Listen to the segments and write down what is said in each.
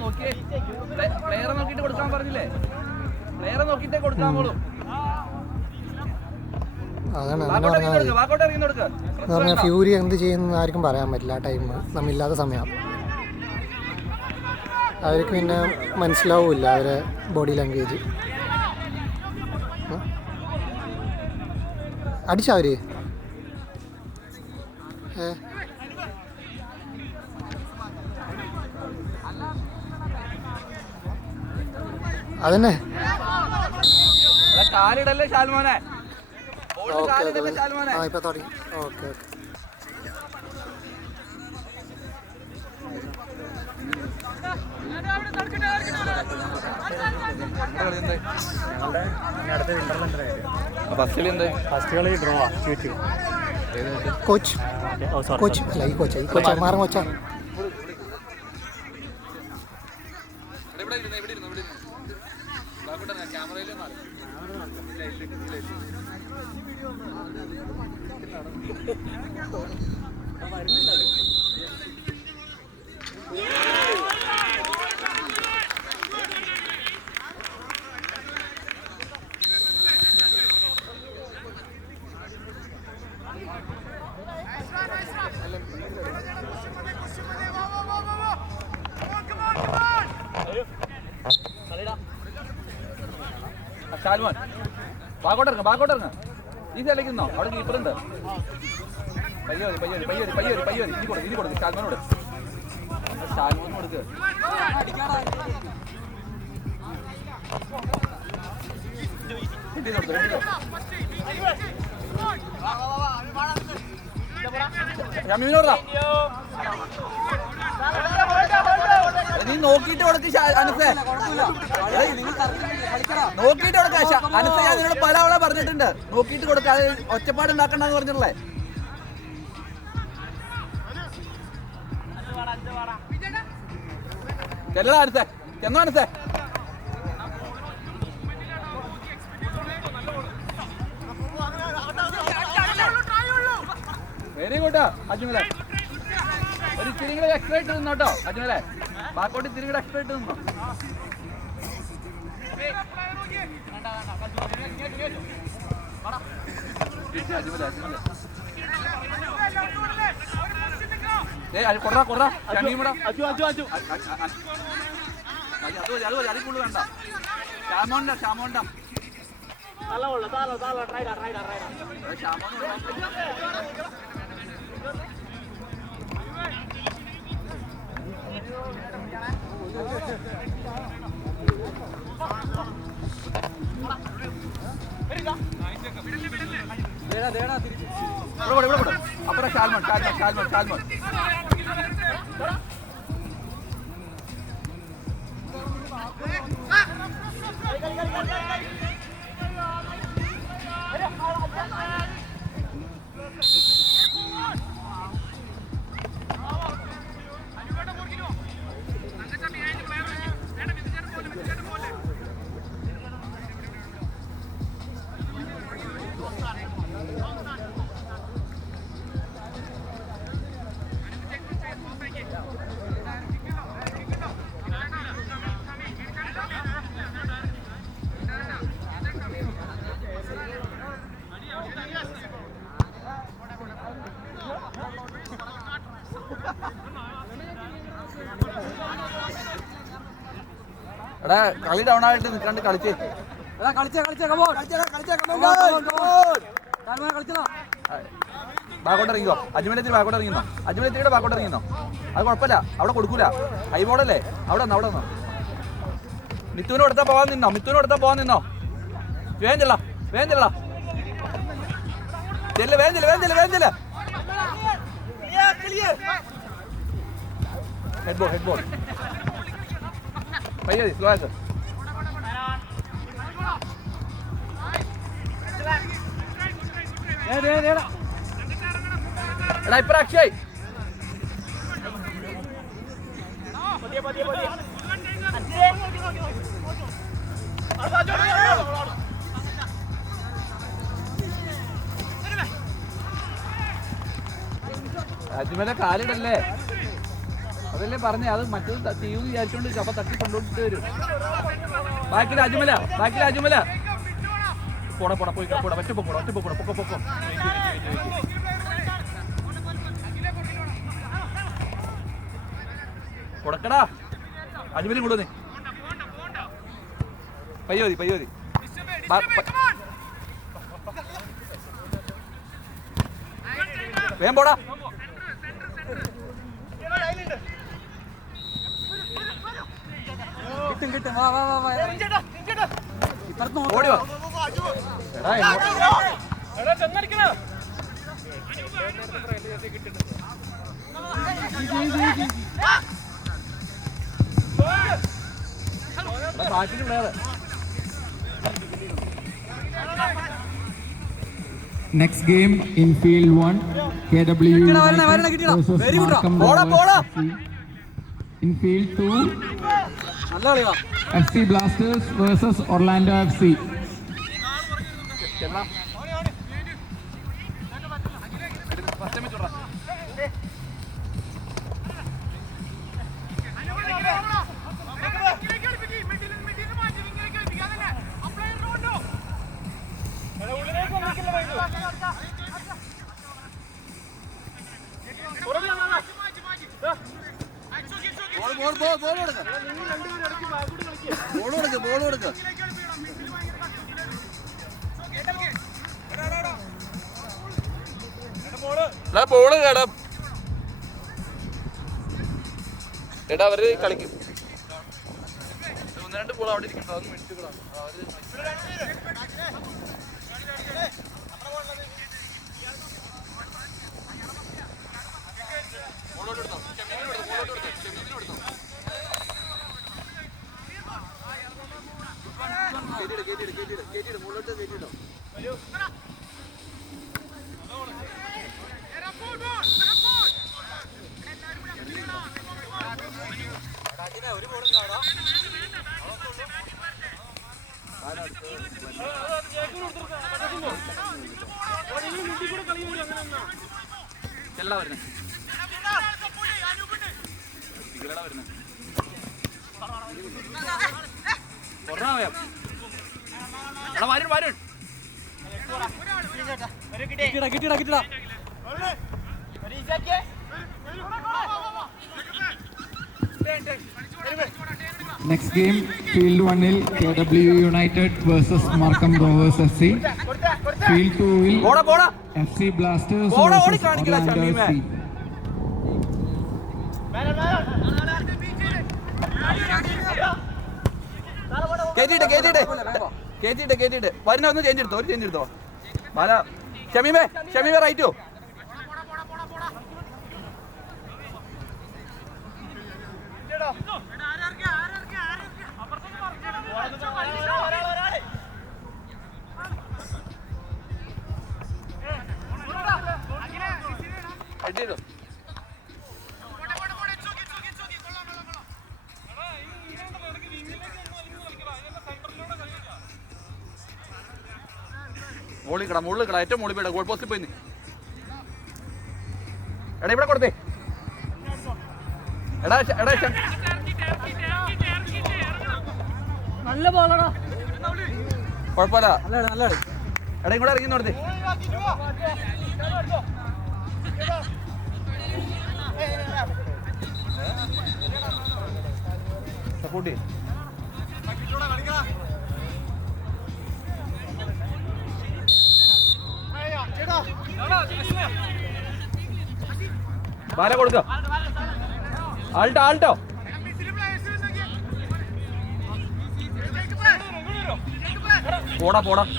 നോക്കിയേ, പ്ലെയറെ നോക്കിട്ട് കൊടുക്കാൻ പറഞ്ഞില്ലേ, പ്ലെയറെ നോക്കിട്ടേ കൊടുക്കാൻ പോളൂ. അതാണ് ഫ്യൂരി എന്ത് ചെയ്യുന്ന ആർക്കും പറയാൻ പറ്റില്ല. ആ ടൈം നമ്മില്ലാത്ത സമയം അവർക്ക് പിന്നെ മനസ്സിലാവില്ല അവരെ ബോഡി ലാംഗ്വേജ്. അടിച്ചവര് അതന്നെ. കാലിടല്ലേ ഷാൽമോനെ, ഇപ്പൊ തുടങ്ങി. Okay okay. കോച്ച് കോച്ച് അല്ല ഈ കോച്ച, ഈ കോച്ച മാറും കോച്ച. ഷാൽമോൻ ബാക്കോട്ടിറങ്ങ ഈ സൈഡിലേക്ക് നിന്നോ, അവിടെ കീപ്പറുണ്ട്. പയ്യോരി ഇനി കൊടുക്ക് ഷാൽമോനോട് കൊടുക്ക്. നീ നോക്കിട്ട് കൊടുക്ക് അനസേ, നോക്കിട്ട് കൊടുക്ക അനസ. ഞാൻ നിങ്ങളോട് പല ആളെ പറഞ്ഞിട്ടുണ്ട്, നോക്കിട്ട് കൊടുക്ക, അത് ഒച്ചപ്പാട് ഉണ്ടാക്കണ്ടെന്ന് പറഞ്ഞിട്ടുള്ളേ. ചെല്ലടാ അനസേ, ചെന്നോ അനസേ. Very good അജ്മലെ. ഒരു ഇത്തിരി കൂടെ എക്സ്ട്രാ ഇട്ട് നിന്നോട്ടോ അജ്മലെ, ബാക്കോട്ട് ഇത്തിരി കൂടെ എക്സ്ട്രാ ഇട്ട് നിന്നോ. അതിക്കുള്ളു വേണ്ട. ഷാമോണ്ട അപ്പുറം ഷാൽമോൻ എടാ കളി ഡൗൺ ആയിട്ട് നിൽക്കാണ്ട് കളിച്ചേ. ബാക്കോട്ടിറങ്ങിക്കോ, അജ്മലത്തിരി ബാക്കോട്ടിറങ്ങിന്നോ, അജ്മലത്തിരിയുടെ ബാക്കോട്ടിറങ്ങിന്നോ. അത് കുഴപ്പമില്ല, അവിടെ കൊടുക്കൂല. ഹൈ ബോളല്ലേ, അവിടെ നിന്നോ. മിത്തുവിന് കൊടുത്താൽ പോകാൻ നിന്നോ. വേഗം ചെല്ല ഹെഡ് ബോൾ പയ്യ സ്ലോ ആക്ക്. എടാ ഇപ്പറ അക്ഷയ് അജ്മലെ കാലിടല്ലേ, അത് അതല്ലേ പറഞ്ഞേ, അത് മറ്റത് തീവ്ന്ന് വിചാരിച്ചോണ്ട് അപ്പൊ തട്ടി കൊണ്ടുപോയിട്ട് വരും. ബാക്കിൽ അജുമല പോടാ പോയി പോടാ, ഒറ്റ പോടാ പൊക്കോ. കൊടുക്കടാ അജുമലും കൊണ്ടുവന്നേ. പയ്യോതി വേഗം പോടാ. കിട്ടും വാ ഓടി വാ. Next game in field 1, KW versus Markham Rovers. In field 2, FC Blasters versus Orlando FC. Ball കൊടുക്ക. ബോള് കേടാ എടാ, അവര് കളിക്കും. 1-2 ബോൾ അവിടെ ഇരിക്കണ്ടോ, അതൊന്നും മേടിച്ചുകളാണ് കിട്ടിടാ. Next game, field 1 KW United versus Markham Rovers FC. Field 2 FC Blasters versus Orlando FC. കേറ്റിട്ട് വരുന്ന ഒന്ന് change എടുത്തോ. ഷമീമേ റൈറ്റോ. മുള്ളിക്കട ഏറ്റവും മുകളിൽ പോയിട ഗോൾ പോസ്റ്റിൽ പോയി. എടാ ഇവിടെ കൊടുത്തേ. എടാ നല്ല ബോളാടാ, കുഴപ്പമില്ല. നല്ല എടാ ഇങ്ങോട്ട് ഇറങ്ങി നോടത്തേ. സപ്പോർട്ട് ചെയ്യും. ബാല കൊടുക്ക. ആൾട്ടോ പോടാ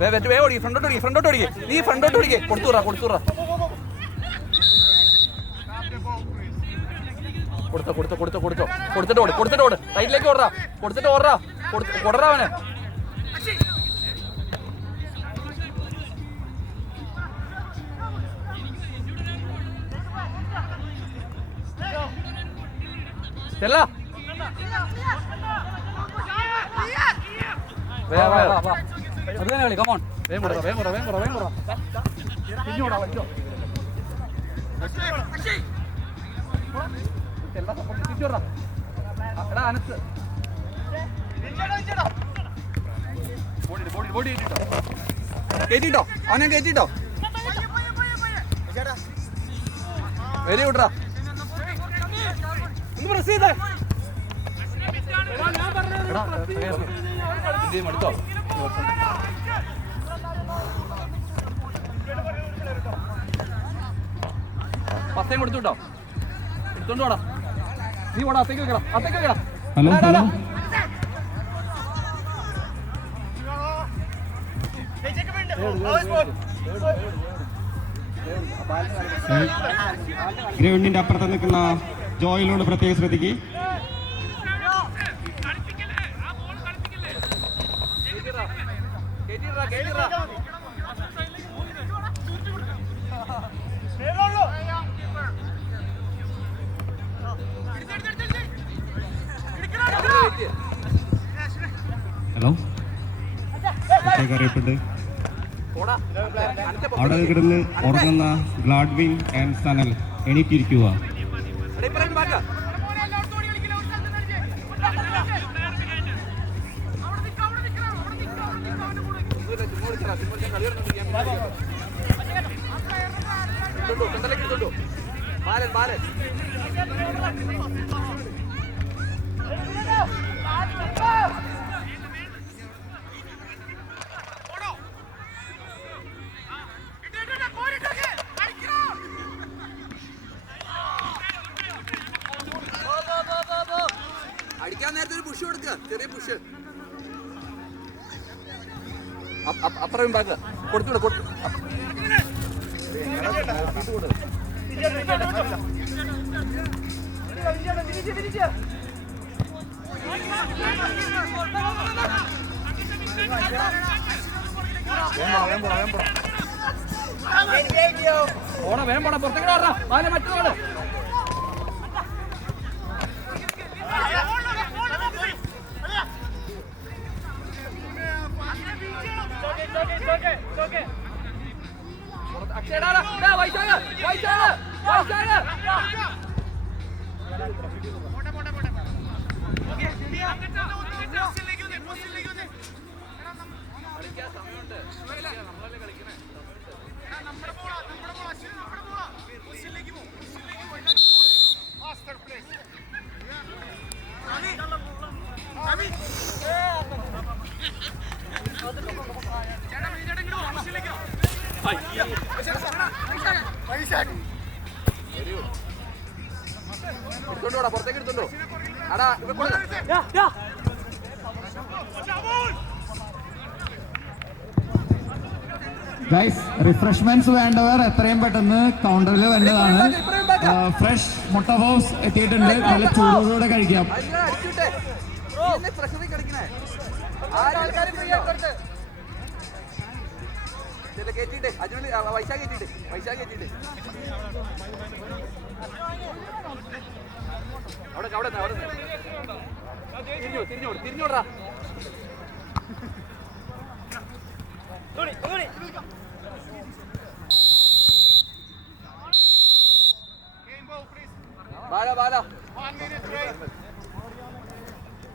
വേ ഓടി. ഫ്രണ്ടോട്ട് ഓടിക്കേ. നീ ഫ്രണ്ടോട്ട് ഓടിക്കേ. കൊടുത്തുറാ കൊടുത്തിട്ട് ഓട്. റൈറ്റിലേക്ക് ഓടാ. കൊടുത്തിട്ട് അവനെ. ചെല്ല അത് തന്നെ കളി. കമോൺ, വേഗം കുറ. എല്ലാം സപ്പോർട്ട് തിരിച്ചുവിടാ. എടാ അനസ് ബോഡി കയറ്റിട്ടോ, അവനെ കയറ്റിട്ടോ. വെരി ഗുഡ്രാ. എടുത്തോ പത്തയും കൊടുത്തുട്ടോ, എടുത്തോണ്ട് പോടാ. നീ പോടാ, അത്തേക്ക് വെക്കടാ, അത്തേക്ക് വെക്കടാ. ഹലോ ഹലോ ഗ്രൗണ്ടിന്റെ അപ്പുറത്ത് നിൽക്കുന്ന ജോയിലോട് പ്രത്യേകം ശ്രദ്ധിക്കുക. ഹലോ പ്രത്യേക അറിയിപ്പുണ്ട്. അവിടെ കിടന്ന് ഉറങ്ങുന്ന ഗ്ലാഡ്വിൻ ആൻഡ് സനൽ എണീറ്റിരിക്കുക. അടിക്കാൻ നേരത്തെ ഒരു പുഷ് കൊടുക്കുക, ചെറിയ പുഷ്. അപ്പുറം ബാക്ക് കൊടുത്തുവിട. ഓടാ, വേഗം പോടാ, പുറത്തേക്ക് ഓടാ. വാല മറ്റോട് എടുത്തോണ്ടോടാ, പുറത്തേക്ക് എടുത്തോണ്ടോ. അടാ ഗൈസ്, റിഫ്രഷ്മെന്റ്സ് വേണ്ടവർ എത്രയും പെട്ടെന്ന് കൗണ്ടറിൽ വരേണ്ടതാണ്. ഫ്രഷ് മുട്ട ഹൗസ് എത്തിയിട്ടുണ്ട്, നല്ല ചൂടോടുകൂടെ കഴിക്കാം. തിരിഞ്ഞോടാ.